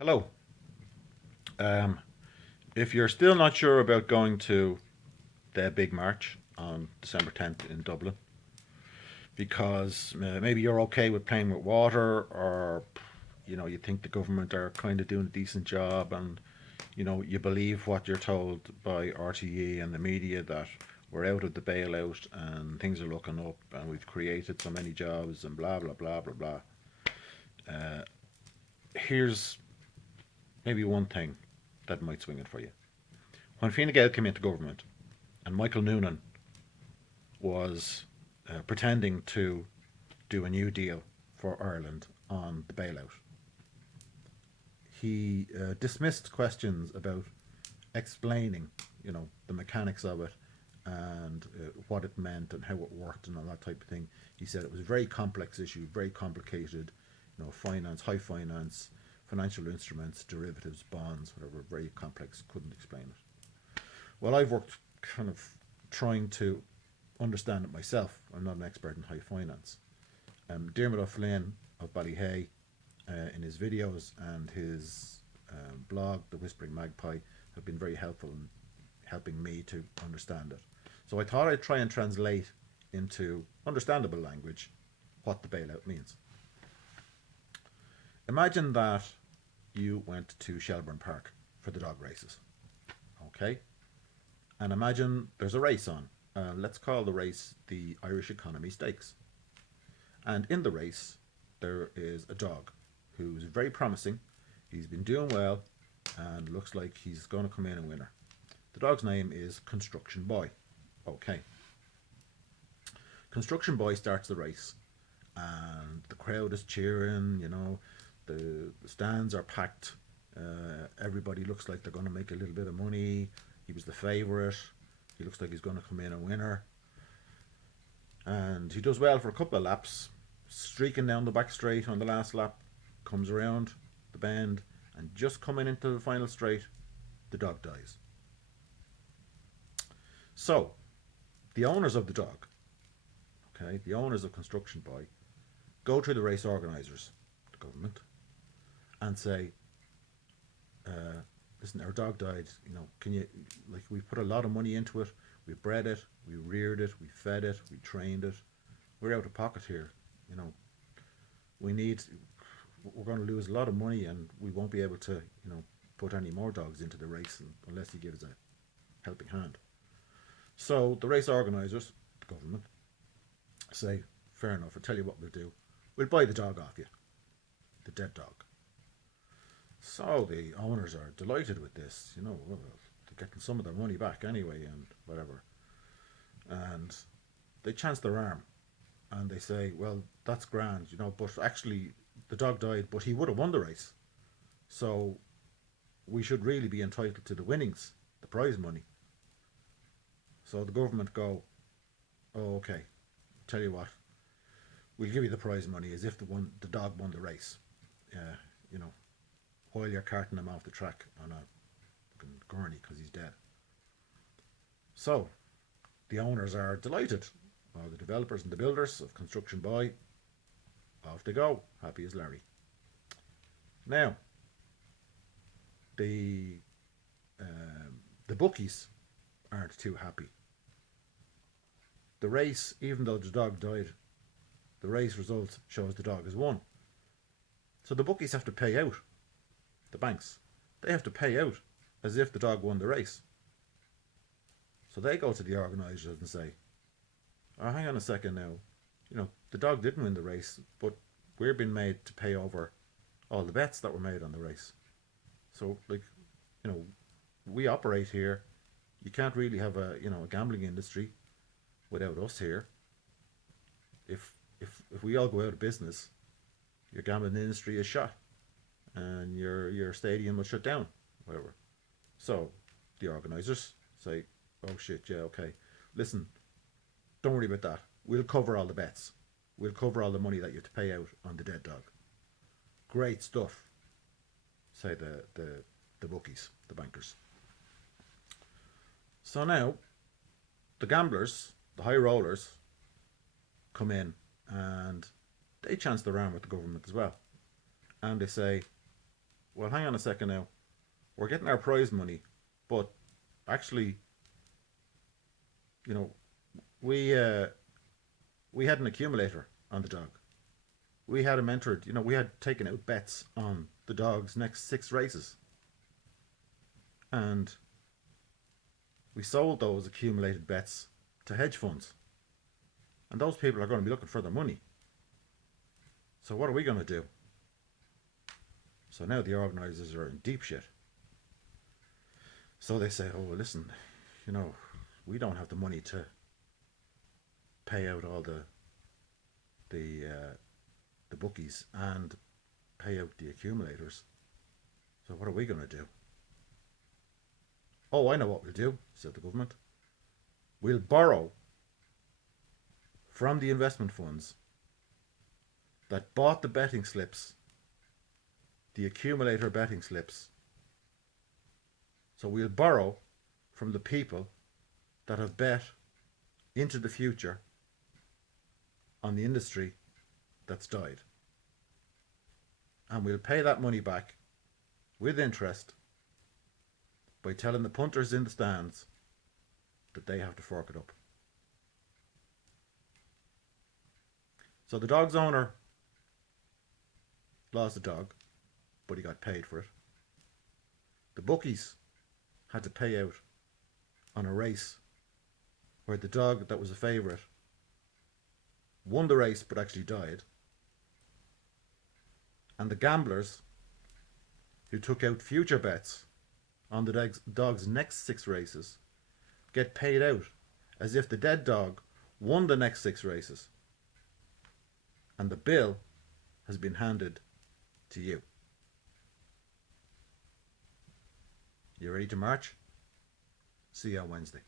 Hello. Um, if you're still not sure about going to the big march on December 10th in Dublin, because maybe you're okay with playing with water, or you think the government are kind of doing a decent job, and you believe what you're told by RTE and the media that we're out of the bailout and things are looking up and we've created so many jobs and blah blah blah blah blah. Here's maybe one thing that might swing it for you. When Fine Gael came into government and Michael Noonan was pretending to do a new deal for Ireland on the bailout, he dismissed questions about explaining, the mechanics of it and what it meant and how it worked and all that type of thing. He said it was a very complex issue, very complicated, finance, high finance, financial instruments, derivatives, bonds, whatever, very complex, couldn't explain it. Well, I've worked kind of trying to understand it myself. I'm not an expert in high finance. Diarmuid O'Flynn of Ballyhay, in his videos and his blog, The Whispering Magpie, have been very helpful in helping me to understand it. So I thought I'd try and translate into understandable language what the bailout means. Imagine that you went to Shelbourne Park for the dog races. Okay? And imagine there's a race on. Let's call the race the Irish Economy Stakes. And in the race, there is a dog who's very promising. He's been doing well and looks like he's going to come in a winner. The dog's name is Construction Boy. Okay. Construction Boy starts the race and the crowd is cheering, the stands are packed. Everybody looks like they're going to make a little bit of money. He was the favourite. He looks like he's going to come in a winner. And he does well for a couple of laps, streaking down the back straight on the last lap, comes around the bend, and just coming into the final straight, the dog dies. So, the owners of the dog, okay, the owners of Construction Boy, go to the race organisers, the government, and say, listen, our dog died, can you, we put a lot of money into it, we bred it, we reared it, we fed it, we trained it, we're out of pocket here, we need, we're going to lose a lot of money and we won't be able to, put any more dogs into the race unless he gives a helping hand. So the race organisers, the government, say, fair enough, I'll tell you what we'll do. We'll buy the dog off you, the dead dog. So the owners are delighted with this, they're getting some of their money back anyway and whatever. And they chance their arm and they say, well, that's grand, but actually the dog died, but he would have won the race. So we should really be entitled to the winnings, the prize money. So the government go, oh, okay, tell you what, we'll give you the prize money as if the dog won the race. While you're carting him off the track on a gurney because he's dead. So the owners are delighted. Well, the developers and the builders of Construction Boy, off they go, happy as Larry. Now, the bookies aren't too happy. The race, even though the dog died, the race results shows the dog has won. So the bookies have to pay out. The banks, they have to pay out as if the dog won the race. So they go to the organisers and say, oh, hang on a second now, the dog didn't win the race, but we're being made to pay over all the bets that were made on the race. So, we operate here. You can't really have a gambling industry without us here. If we all go out of business, your gambling industry is shot and your stadium will shut down, whatever. So the organisers say, oh shit, yeah, okay, listen, don't worry about that, we'll cover all the bets, we'll cover all the money that you have to pay out on the dead dog. Great stuff, say the bookies, the bankers. So now the gamblers, the high rollers, come in and they chance their arm with the government as well. And they say, well, hang on a second now. We're getting our prize money, but actually, you know, we had an accumulator on the dog. We had him entered. You know, we had taken out bets on the dog's next 6 races, and we sold those accumulated bets to hedge funds, and those people are going to be looking for their money. So what are we going to do? So now the organisers are in deep shit. So they say, oh, well, listen, you know, we don't have the money to pay out all the bookies and pay out the accumulators. So what are we going to do? Oh, I know what we'll do, said the government. We'll borrow from the investment funds that bought the betting slips, the accumulator betting slips. So we'll borrow from the people that have bet into the future on the industry that's died. And we'll pay that money back with interest by telling the punters in the stands that they have to fork it up. So the dog's owner lost the dog, but he got paid for it. The bookies had to pay out on a race where the dog that was a favourite won the race but actually died. And the gamblers who took out future bets on the dog's next 6 races get paid out as if the dead dog won the next 6 races. And the bill has been handed to you. You ready to march? See you on Wednesday.